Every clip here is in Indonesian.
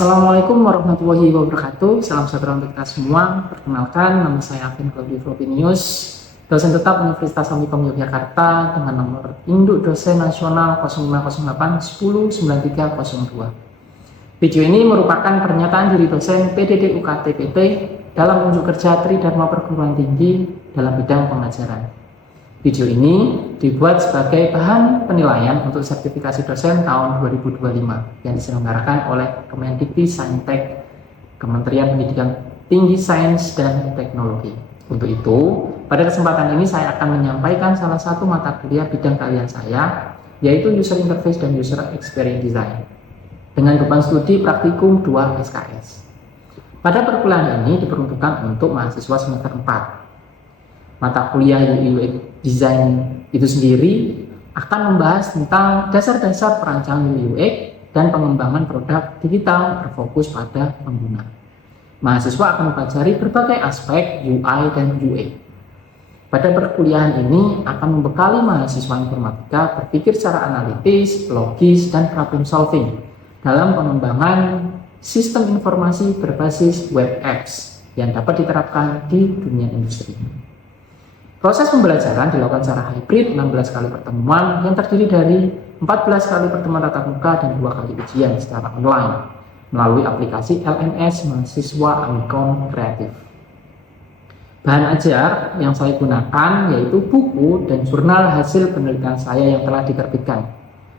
Assalamualaikum warahmatullahi wabarakatuh. Salam sejahtera untuk kita semua. Perkenalkan, nama saya Alvin Claudio Flopinius, dosen tetap Universitas Amikom Yogyakarta dengan nomor induk dosen nasional 0508109302. Video ini merupakan pernyataan diri dosen PDD UKT PT dalam unjuk kerja Tridharma Perguruan Tinggi dalam bidang pengajaran. Video ini dibuat sebagai bahan penilaian untuk sertifikasi dosen tahun 2025 yang diselenggarakan oleh Kemendikti-Saintek, Kementerian Pendidikan Tinggi Sains dan Teknologi. Untuk itu, pada kesempatan ini saya akan menyampaikan salah satu mata kuliah bidang keahlian saya, yaitu User Interface dan User Experience Design, dengan beban studi praktikum 2 SKS. Pada perkuliahan ini diperuntukkan untuk mahasiswa semester 4. Mata kuliah UI Design itu sendiri akan membahas tentang dasar-dasar perancangan UI dan pengembangan produk digital berfokus pada pengguna. Mahasiswa akan mempelajari berbagai aspek UI dan UX. Pada perkuliahan ini akan membekali mahasiswa informatika berpikir secara analitis, logis, dan problem solving dalam pengembangan sistem informasi berbasis web apps yang dapat diterapkan di dunia industri. Proses pembelajaran dilakukan secara hybrid 16 kali pertemuan yang terdiri dari 14 kali pertemuan tatap muka dan 2 kali ujian secara online melalui aplikasi LMS Mahasiswa Amikom Kreatif. Bahan ajar yang saya gunakan yaitu buku dan jurnal hasil penelitian saya yang telah diterbitkan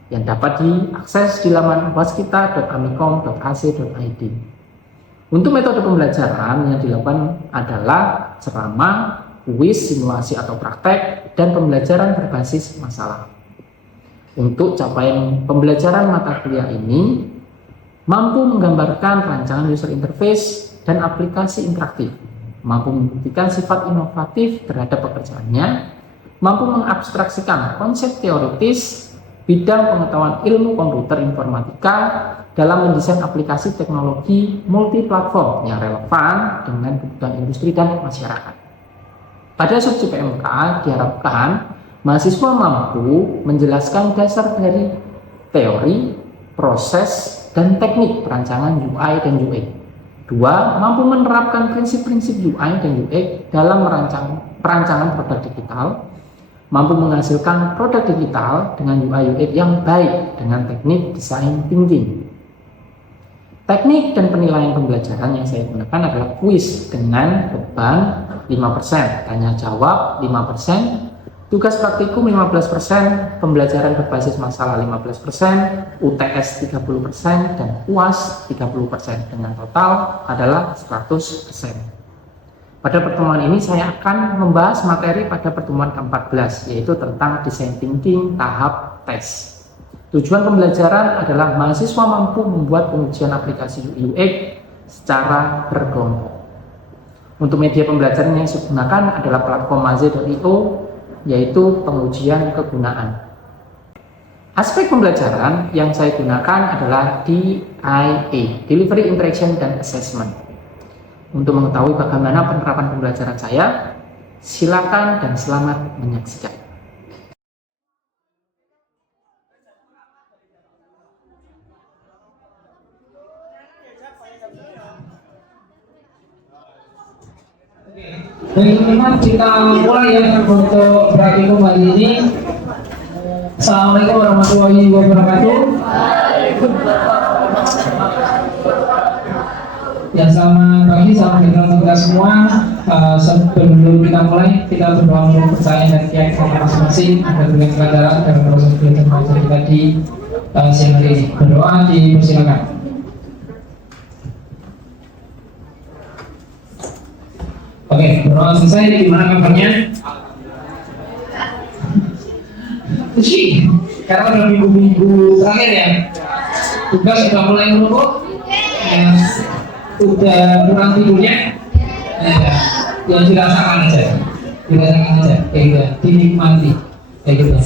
yang dapat diakses di laman waskita.amikom.ac.id. Untuk metode pembelajaran yang dilakukan adalah ceramah, kuis, simulasi atau praktek, dan pembelajaran berbasis masalah. Untuk capaian pembelajaran mata kuliah ini mampu menggambarkan rancangan user interface dan aplikasi interaktif, mampu membuktikan sifat inovatif terhadap pekerjaannya, mampu mengabstraksikan konsep teoritis bidang pengetahuan ilmu komputer informatika dalam mendesain aplikasi teknologi multiplatform yang relevan dengan kebutuhan industri dan masyarakat. Pada subjek PMK diharapkan mahasiswa mampu menjelaskan dasar dari teori, proses, dan teknik perancangan UI dan UX. 2. Mampu menerapkan prinsip-prinsip UI dan UX dalam perancangan produk digital, mampu menghasilkan produk digital dengan UI UX yang baik dengan teknik design thinking. Teknik dan penilaian pembelajaran yang saya gunakan adalah kuis dengan beban 5%, tanya jawab 5%, tugas praktikum 15%, pembelajaran berbasis masalah 15%, UTS 30%, dan UAS 30%, dengan total adalah 100%. Pada pertemuan ini saya akan membahas materi pada pertemuan ke-14, yaitu tentang design thinking tahap tes. Tujuan pembelajaran adalah mahasiswa mampu membuat pengujian aplikasi UX secara berkelompok. Untuk media pembelajaran yang saya gunakan adalah platform Maze.io, yaitu pengujian kegunaan. Aspek pembelajaran yang saya gunakan adalah DIA, Delivery Interaction dan Assessment. Untuk mengetahui bagaimana penerapan pembelajaran saya, silakan dan selamat menyaksikan. Baik teman-teman, kita mulai ya untuk praktikum hari ini. Assalamualaikum warahmatullahi wabarakatuh. Ya, selamat pagi, salam sejahtera kita semua. Sebelum kita mulai, kita berdoa untuk percaya dan keyakinan masing-masing agar dengan kelancaran dalam proses belajar mengajar kita di siang hari ini. Berdoa dipersilakan. Oke, berdoa selesai. Gimana kabarnya? Puji, karena udah minggu-minggu terakhir ya. Tugas sudah mulai menumpuk, ya, udah kurang tidurnya, ya dirasakan aja, kayak gitu, dinikmati, kayak gitu.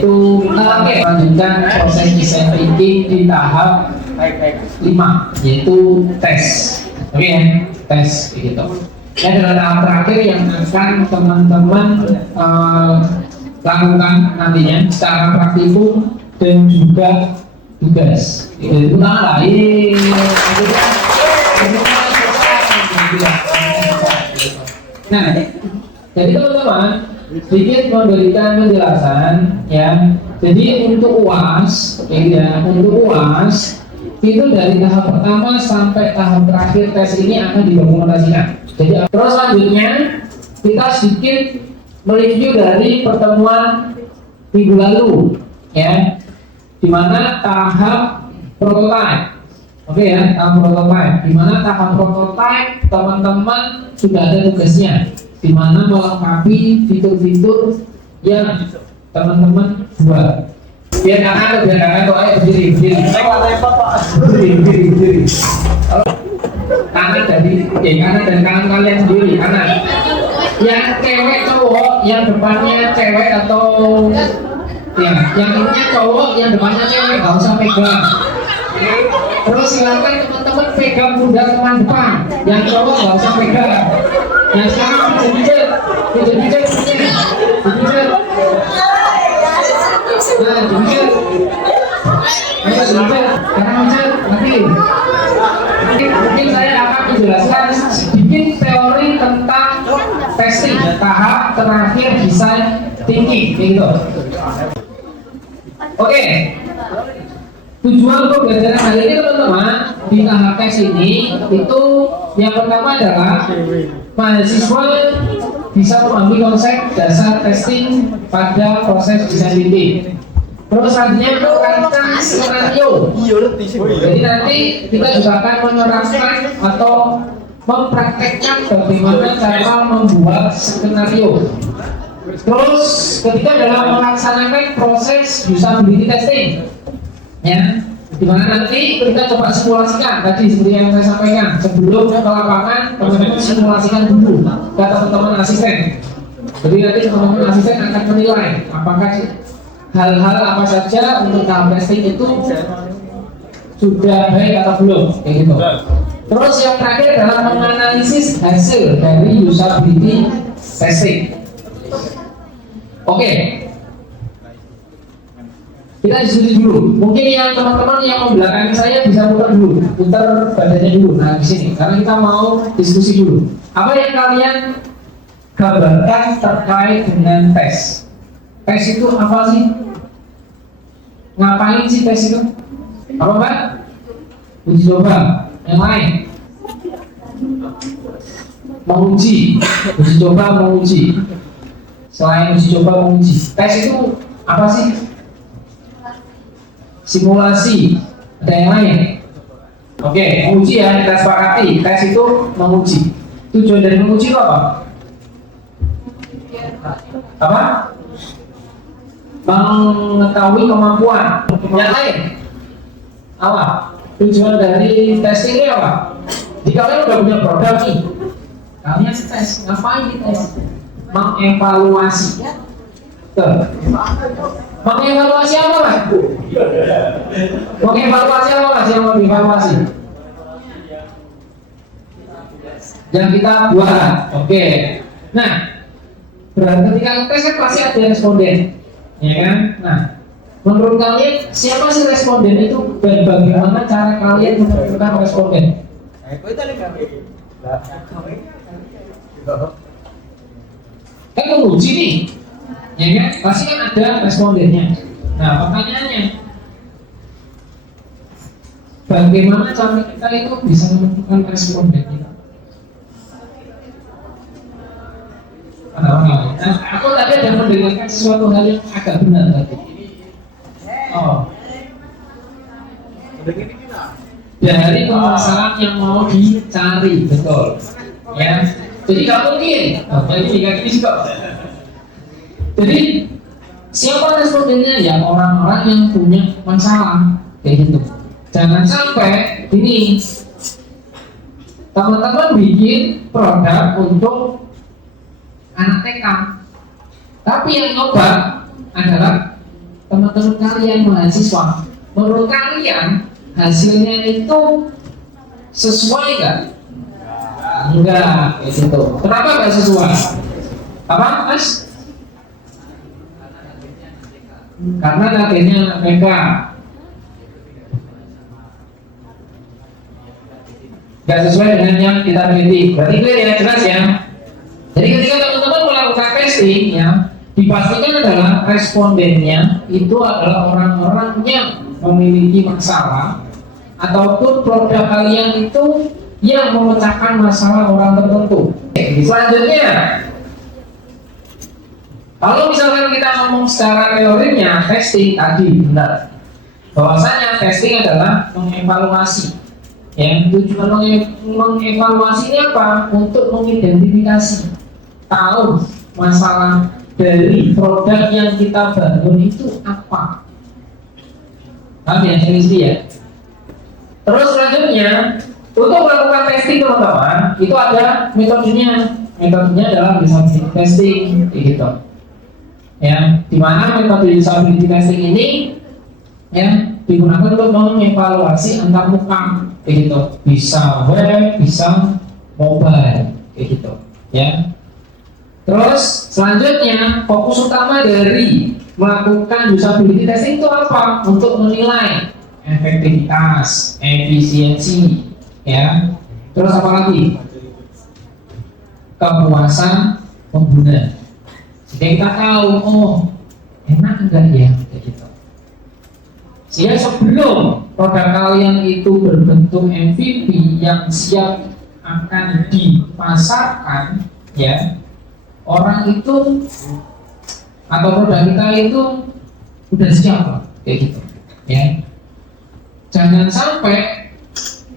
Itu oke, lanjutkan proses desain thinking di tahap 5, yaitu tes. Oke ya, tes kayak gitu. Ini adalah tahap terakhir yang akan teman-teman lakukan nantinya secara praktikum dan juga tugas. Itu tangan lah, Nah, jadi teman-teman sedikit memberikan penjelasan ya. Jadi untuk UAS, ya, untuk UAS itu dari tahap pertama sampai tahap terakhir tes ini akan didokumentasikan. Jadi terus selanjutnya kita sedikit mereview dari pertemuan minggu lalu, ya, di mana tahap prototype. Oke ya, tahap prototype. Di mana tahap prototype teman-teman sudah ada tugasnya, di mana melengkapi fitur-fitur yang teman-teman buat. Biar kakak tuh, ayo berdiri. Berdiri. Kanan dan kanan kalian sendiri, kanan. Yang cewek cowok, yang depannya cewek atau ya, yang ininya cowok, yang depannya cewek, nggak usah pegang. Terus silakan teman-teman pegang pundak teman depan, yang cowok nggak usah pegang. Yang sekarang pijat. Nah, pijat. Ayo pijat, nanti. Mungkin saya akan menjelaskan sedikit teori tentang testing tahap terakhir desain thinking, gitu. Oke. Tujuan pembelajaran hari ini teman-teman di tahap tes ini itu yang pertama adalah mahasiswa bisa memahami konsep dasar testing pada proses desain thinking. Terus selanjutnya merancang skenario. Jadi nanti kita juga akan menerapkan atau mempraktekkan bagaimana cara membuat skenario. Terus ketika dalam melaksanakan proses usability testing, ya, dimana nanti kita coba simulasikan tadi seperti yang saya sampaikan sebelum ke lapangan, teman-teman simulasikan dulu ke teman-teman asisten. Jadi nanti teman-teman asisten akan menilai apakah hal-hal apa saja untuk tahap testing itu sudah baik atau belum, kayak gitu. Terus yang terakhir adalah menganalisis hasil dari usability testing. Oke. Kita diskusi dulu. Mungkin yang teman-teman yang membelakangi saya bisa putar badannya dulu. Nah, di sini karena kita mau diskusi dulu. Apa yang kalian gambarkan terkait dengan tes? Tes itu apa sih? Ngapain sih tes itu? Apa Pak? Uji coba. Yang lain? Menguji. Uji coba, menguji. Selain uji coba, menguji. Tes itu apa sih? Simulasi. Ada yang lain? Oke, menguji ya, kita sepakati. Tes itu menguji. Tujuan dari menguji itu apa? Apa? Mengetahui kemampuan. Yang lain? Apa? Tujuan dari testing ini apa? Jika kalian udah punya produk nih, kalian tes. Ngapain di tes? Mengevaluasi. Tuh. Mengevaluasi apa Mas? Mengevaluasi apa Mas yang mau dievaluasi? Yang kita buat. Oke. Nah, berarti ketika tes kan pasti ada responden, ya kan? Nah, menurut kalian siapa sih responden itu dan bagaimana cara kalian menentukan responden? Kan menguji nih, ya kan? Pasti kan ada respondennya. Nah, pertanyaannya, bagaimana cara kita itu bisa menentukan responden kita? Nah, aku tadi ada mendengarkan sesuatu hal yang agak benar tadi. Oh, dari permasalahan yang mau dicari, betul. Ya, jadi nggak mungkin. Jadi juga. Jadi siapa respondennya? Ya orang-orang yang punya masalah, kayak gitu. Jangan sampai ini teman-teman bikin produk untuk anak TK, tapi yang nyoba adalah teman-teman kalian mahasiswa. Menurut kalian hasilnya itu sesuai nggak? Enggak, gitu. Kenapa nggak sesuai? Apa, Mas? Karena targetnya PK. Nggak sesuai dengan yang kita miliki. Berarti clear ya, jelas ya. Jadi testing ya, dipastikan adalah respondennya itu adalah orang-orang yang memiliki masalah ataupun produk kalian itu yang memecahkan masalah orang tertentu. Selanjutnya, kalau misalkan kita ngomong secara teorinya, testing tadi benar. Bahwasanya testing adalah mengevaluasi. Ya, tujuan mengevaluasi ini apa? Untuk mengidentifikasi, tahu masalah dari produk yang kita bangun itu apa. Paham ya, ya? Terus selanjutnya, untuk melakukan testing teman-teman, itu ada metodenya. Metodenya adalah usability testing, gitu. Ya, dimana metode usability testing ini ya digunakan untuk mengevaluasi antar muka, gitu. Bisa web, bisa mobile, gitu. Ya. Terus selanjutnya fokus utama dari melakukan usability testing itu apa? Untuk menilai efektivitas, efisiensi, ya. Terus apa lagi? Kepuasan pengguna. Sehingga kita tahu, oh enak enggak ya, kayak gitu. Sehingga sebelum produk kalian itu berbentuk MVP yang siap akan dipasarkan, ya, orang itu atau produk kita itu udah siap, kayak gitu, ya. Jangan sampai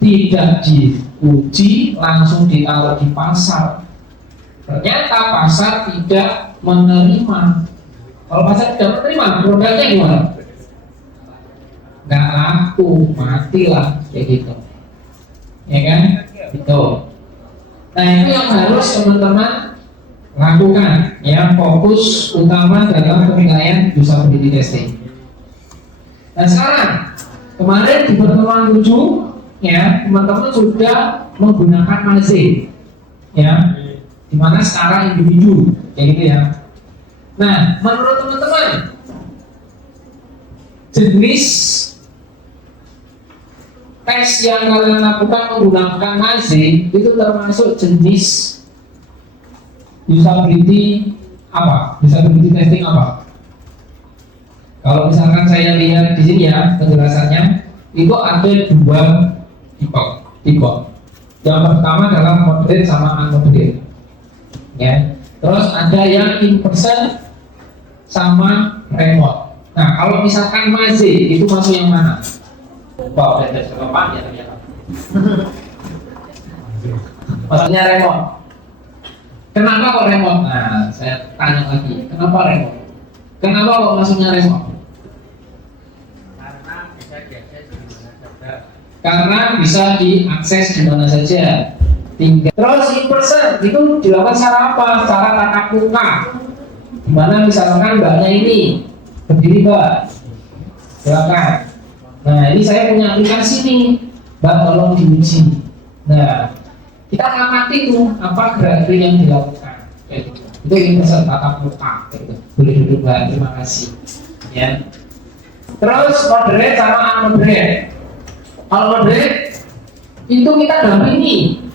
tidak diuji langsung ditaruh di pasar. Ternyata pasar tidak menerima. Kalau pasar tidak menerima, produknya gimana? Nggak laku, matilah, kayak gitu. Ya kan? Gitu. Nah, itu yang harus teman-teman lakukan, ya. Fokus utama dalam penilaian usability testing. Nah, sekarang kemarin di pertemuan 7, ya, teman-teman sudah menggunakan Maze, ya, dimana secara individu, kayak gitu ya. Nah, menurut teman-teman, jenis tes yang kalian lakukan menggunakan Maze itu termasuk jenis usability apa? Usability testing apa? Kalau misalkan saya lihat di sini ya penjelasannya, itu ada dua tipe. Yang pertama adalah moderate sama unmoderate, ya. Terus ada yang in person sama remote. Nah, kalau misalkan Maze itu masuk yang mana? Wow, udah depan ya ternyata. Maksudnya remote. Kenapa kok remote? Nah, saya tanya lagi. Kenapa remote? Kenapa kok masuknya remote? Karena bisa diakses di mana saja. Terus in person itu dilakukan secara apa? Secara tatap muka. Dimana misalkan mbaknya ini berdiri, mbak, silakan. Nah, ini saya punya aplikasi nih, mbak, tolong diuji. Nah, kita amati tuh apa gerak-gerik yang dilakukan. Itu in person tatap muka. Boleh duduk, mbak, terima kasih. Ya. Terus moderate sama unmoderate. Kalau moderate itu kita dampingi.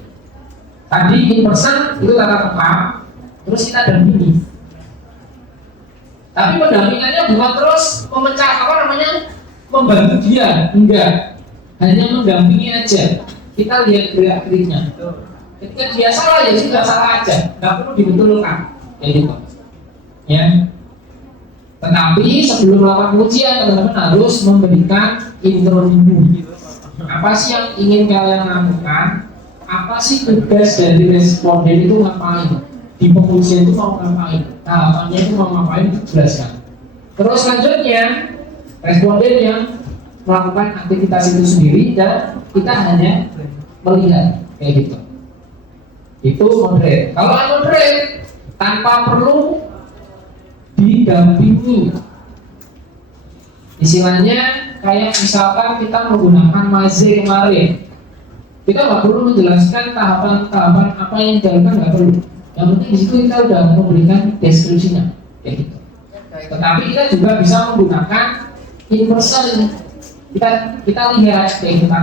Tadi in person itu tatap muka, terus kita dampingi. Tapi pendampingannya bukan terus membantu dia, enggak. Hanya mendampingi aja. Kita lihat gerak-geriknya. Ketika dia salah ya sudah salah aja, nggak perlu dibetulkan, kayak gitu. Ya. Tetapi sebelum melakukan ujian, teman-teman harus memberikan intro dulu. Apa sih yang ingin kalian lakukan? Apa sih tugas dari responden itu ngapain? Di pengujian itu mau ngapain? Tahapannya itu mau ngapain? Dijelaskan. Terus selanjutnya responden yang melakukan aktivitas itu sendiri dan kita hanya melihat, kayak gitu. Itu moderate. Kalau unmoderate tanpa perlu didampingi. Istilahnya kayak misalkan kita menggunakan Maze kemarin, kita nggak perlu menjelaskan tahapan-tahapan apa yang dilakukan, nggak perlu. Yang penting di situ kita udah memberikan deskripsinya, kayak gitu. Tetapi kita juga bisa menggunakan in person. Kita lihat kayak kita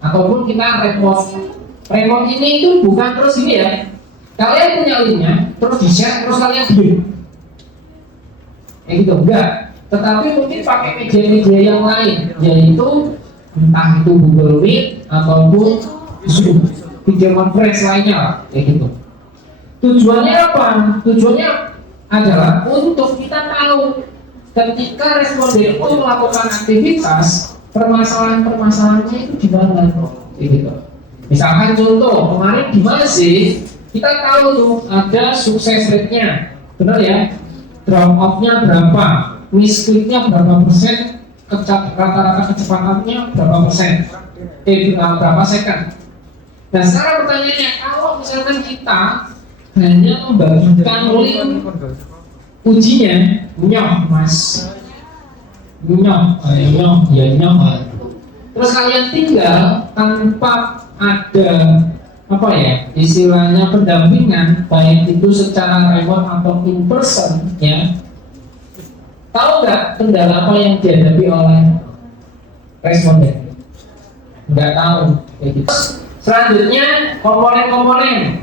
ataupun kita remote. Remote ini itu bukan terus ini ya, Kalian punya linknya, terus di-share, terus kalian diem. Gitu, enggak. Tetapi mungkin pakai media-media yang lain, yaitu entah itu Google Meet ataupun Zoom, video conference lainnya lah, kayak gitu. Tujuannya apa? Tujuannya adalah untuk kita tahu ketika responden itu melakukan aktivitas, permasalahan-permasalahannya itu di mana, kayak gitu. Misalkan contoh, kemarin di sih kita tahu tuh ada sukses rate-nya, benar ya? Drop off-nya berapa, miss click-nya berapa persen, rata-rata kecepatannya berapa persen, berapa second. Nah sekarang pertanyaannya, kalau misalkan kita hanya membagikan link ujinya, nyoh mas, nyoh. Terus kalian tinggal tanpa ada apa ya istilahnya pendampingan, baik itu secara remote atau in person ya. Tahu nggak kendala apa yang dihadapi oleh responden? Nggak tahu. Gitu. Selanjutnya komponen-komponen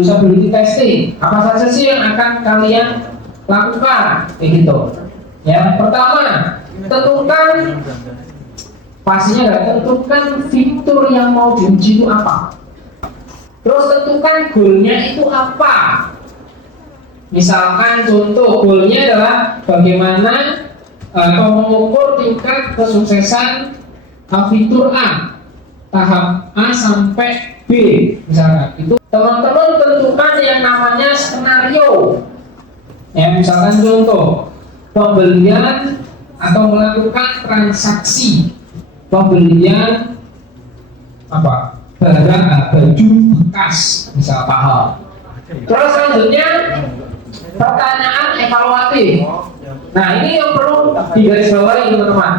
usability testing. Apa saja sih yang akan kalian lakukan? Kayak gitu. Ya, pertama tentukan pastinya nggak tentukan fitur yang mau diuji itu apa. Terus tentukan goalnya itu apa. Misalkan contoh goalnya adalah bagaimana mengukur tingkat kesuksesan fitur A, tahap A sampai B, misalkan. Itu teman-teman tentukan yang namanya skenario. Ya, misalkan contoh pembelian atau melakukan transaksi pembelian apa barang baju bekas misal pahal. Terus selanjutnya pertanyaan evaluatif. Nah ini yang perlu digarisbawahi teman-teman.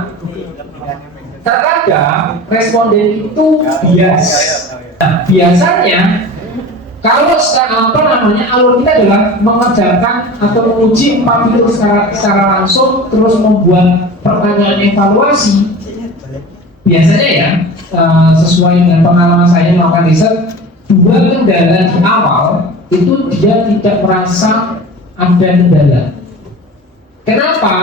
Terkadang responden itu bias. Nah, biasanya kalau alur kita adalah mengerjakan atau menguji 4 fitur secara langsung, terus membuat pertanyaan evaluasi. Biasanya ya, sesuai dengan pengalaman saya melakukan riset, 2 kendala di awal itu dia tidak merasa ada kendala. Kenapa?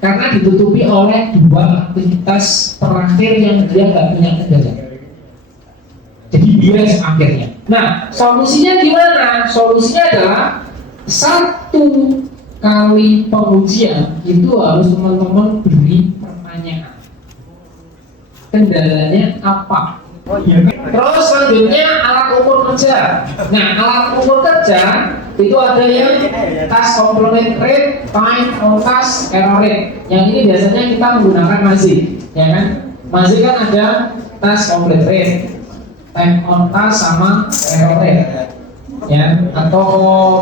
Karena ditutupi oleh 2 aktivitas terakhir yang dia nggak punya kendala. Jadi bias akhirnya. Nah, solusinya gimana? Solusinya adalah 1 kali pengujian itu harus teman-teman beri pertanyaan. Kendalanya apa? Terus selanjutnya alat ukur kerja. Nah, alat ukur kerja itu ada yang task completion rate, time on task, error rate. Yang ini biasanya kita menggunakan MASI, ya kan? MASI kan ada task completion rate, time on task sama error rate, ya, atau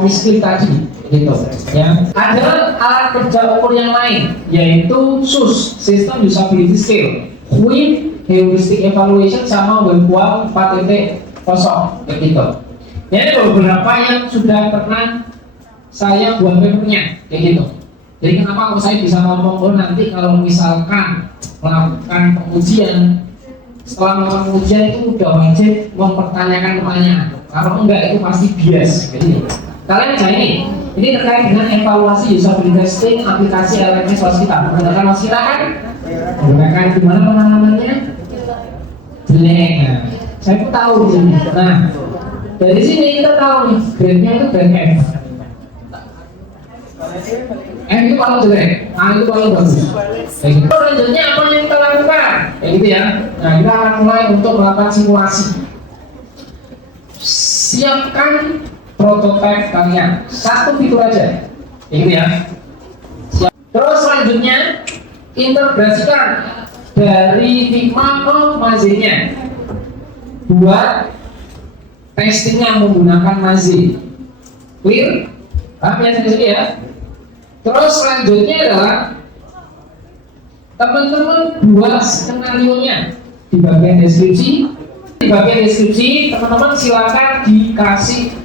miskin tadi, gitu, ya. Ada alat kerja ukur yang lain, yaitu SUS, System Usability Scale, with heuristic evaluation sama WebWal 4.0, kayak gitu. Ini beberapa yang sudah pernah saya buat papernya, kayak gitu. Jadi kenapa kalau saya bisa ngomong nanti kalau misalkan melakukan pengujian, setelah melakukan pengujian itu udah wajib mempertanyakan pertanyaan. Kalau enggak itu pasti bias. Jadi kalian bisa ini terkait dengan evaluasi usability testing aplikasi LMS Waskita. Menggunakan Waskita kan? Menggunakan gimana pengalamannya? Jelek. Nah, saya pun tahu di sini. Nah, dari sini kita tahu nih grade-nya itu grade F. F itu paling jelek, A itu paling bagus. Gitu. Selanjutnya apa yang kita lakukan? Kayak gitu ya. Nah, kita akan mulai untuk melakukan simulasi. Siapkan prototipe kalian, 1 fitur aja, kayak gitu ya. Terus selanjutnya integrasikan dari Figma ke Maze-nya. Buat testingnya menggunakan Maze. Clear? Paham ya sini ya? Terus selanjutnya adalah teman-teman buat skenario-nya di bagian deskripsi. Di bagian deskripsi teman-teman silakan dikasih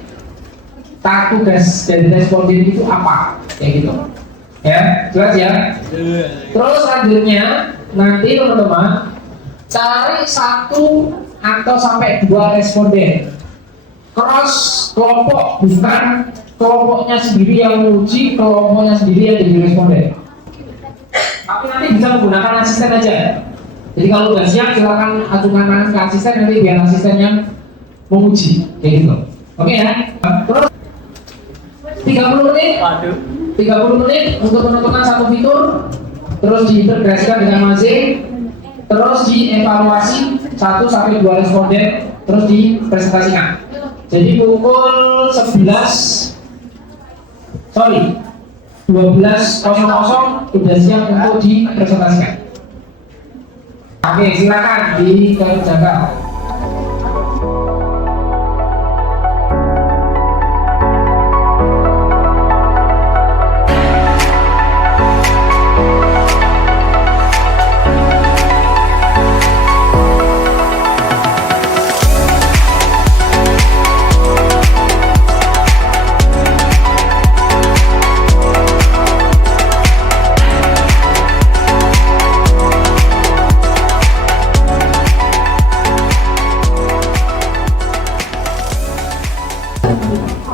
tugas dari responden itu apa, kayak gitu. Ya, jelas ya. Terus selanjutnya nanti teman-teman cari 1 atau sampai 2 responden cross kelompok, bukan kelompoknya sendiri yang menguji, kelompoknya sendiri yang jadi responden. Tapi nanti bisa menggunakan asisten aja. Jadi kalau udah siap silakan ajukan tangan ke asisten, nanti biar asisten yang menguji, kayak gitu. Oke ya. Terus 30 menit. 30 menit untuk menentukan satu fitur, terus diintegrasikan dengan masing, terus dievaluasi 1 sampai 2 responden, terus dipresentasikan. Jadi pukul 12.00 sudah siap untuk dipresentasikan. Oke, silakan dikerjakan.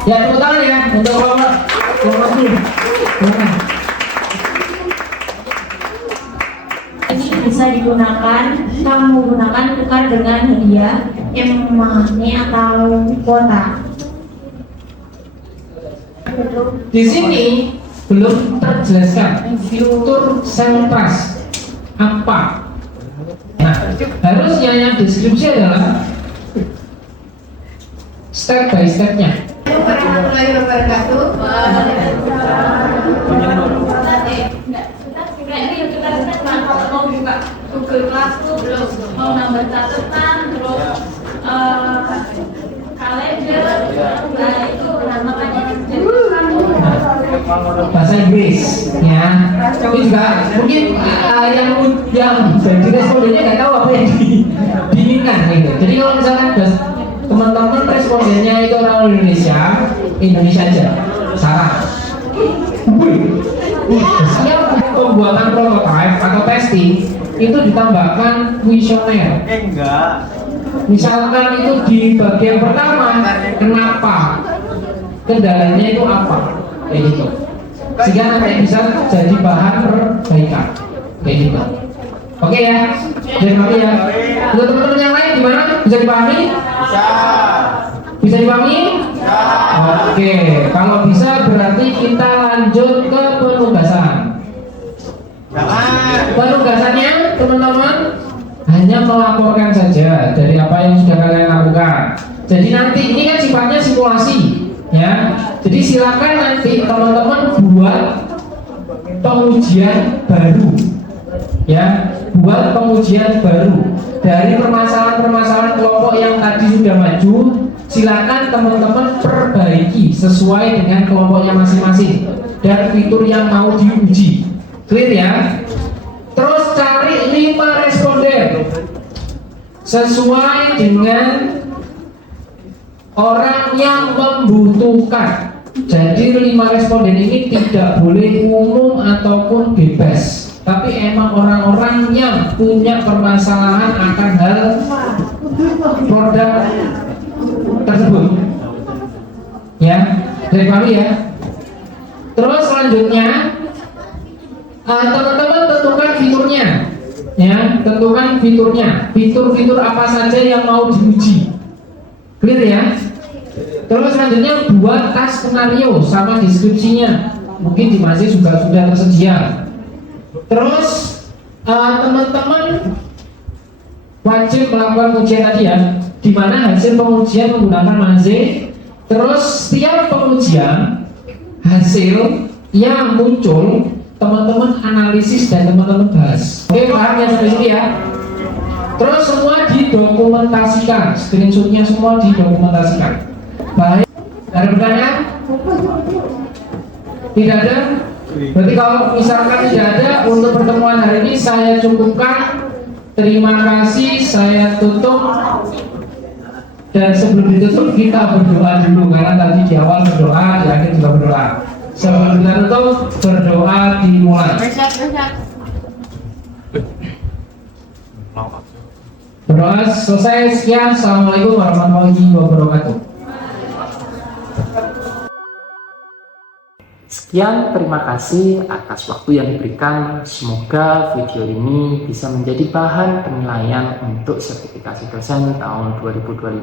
Ya, tepuk tangan ya untuk kelompok ini. Ini bisa digunakan, kamu gunakan tukar dengan hadiah, money atau kuota. Di sini belum terjelaskan fitur sell trust apa. Nah, harusnya yang deskripsi adalah step by stepnya. Warahmatullahi wabarakatuh. Mau buka Google Classroom, terus mau nambah catatan, terus kalender, nah itu makanya Bahasa Inggris ya. Tapi juga mungkin yang jadi respondennya nggak tahu apa yang diinginkan gitu. Jadi kalau misalkan teman-teman respondennya itu orang Indonesia aja, salah. Siap pembuatan prototype atau testing itu ditambahkan kuesioner. Enggak. Misalkan itu di bagian pertama, kenapa, kendalanya itu apa, kayak gitu. Sehingga nanti bisa jadi bahan perbaikan, kayak gitu. Oke ya, jadi ya. Untuk teman-teman yang lain gimana? Bisa dipahami? Bisa dipahami? Oke, kalau bisa berarti kita lanjut ke penugasan. Penugasannya teman-teman hanya melaporkan saja dari apa yang sudah kalian lakukan. Jadi nanti ini kan sifatnya simulasi, ya. Jadi silakan nanti teman-teman buat pengujian baru, ya. Buat pengujian baru dari permasalahan-permasalahan kelompok yang tadi sudah maju. Silakan teman-teman perbaiki sesuai dengan kelompoknya masing-masing dan fitur yang mau diuji. Clear ya? Terus cari 5 responden sesuai dengan orang yang membutuhkan. Jadi 5 responden ini tidak boleh umum ataupun bebas, tapi emang orang-orang yang punya permasalahan akan hal produk tersebut, ya, dari kami ya. Terus selanjutnya teman-teman tentukan fiturnya, ya, tentukan fiturnya, fitur-fitur apa saja yang mau diuji, clear ya. Terus selanjutnya buat tas skenario sama deskripsinya, mungkin di masih juga sudah tersedia. Terus teman-teman wajib melakukan ujian tadi ya, di mana hasil pengujian menggunakan masih. Terus setiap pengujian hasil yang muncul teman-teman analisis dan teman-teman bahas. Oke, paham ya sampai sini ya? Terus semua didokumentasikan, screenshotnya semua didokumentasikan. Baik, ada pertanyaan? Tidak ada? Berarti kalau misalkan tidak ada, untuk pertemuan hari ini saya cukupkan. Terima kasih, saya tutup. Dan sebelum ditutup kita berdoa dulu, karena tadi di awal berdoa, di akhir juga berdoa. Sebelum kita tutup, berdoa dimulai. Berdoa selesai. Sekian. Assalamualaikum warahmatullahi wabarakatuh. Sekian, terima kasih atas waktu yang diberikan. Semoga video ini bisa menjadi bahan penilaian untuk sertifikasi dosen tahun 2025.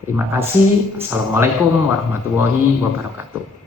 Terima kasih. Assalamualaikum warahmatullahi wabarakatuh.